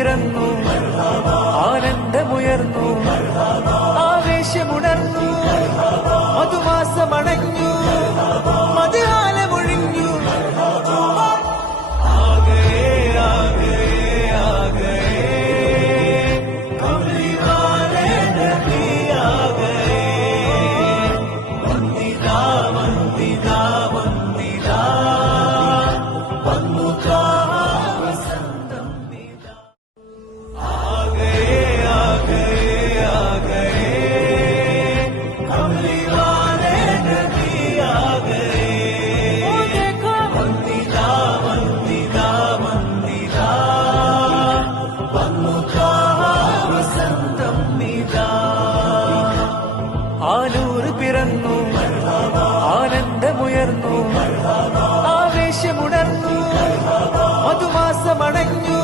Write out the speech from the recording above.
ಪಿರನ್ನು കാവസന്തം നിതാ ആലൂർ പിറന്നു ആനന്ദമുയർന്നു ആവേശമുണർന്നു മധുമാസമണഞ്ഞു.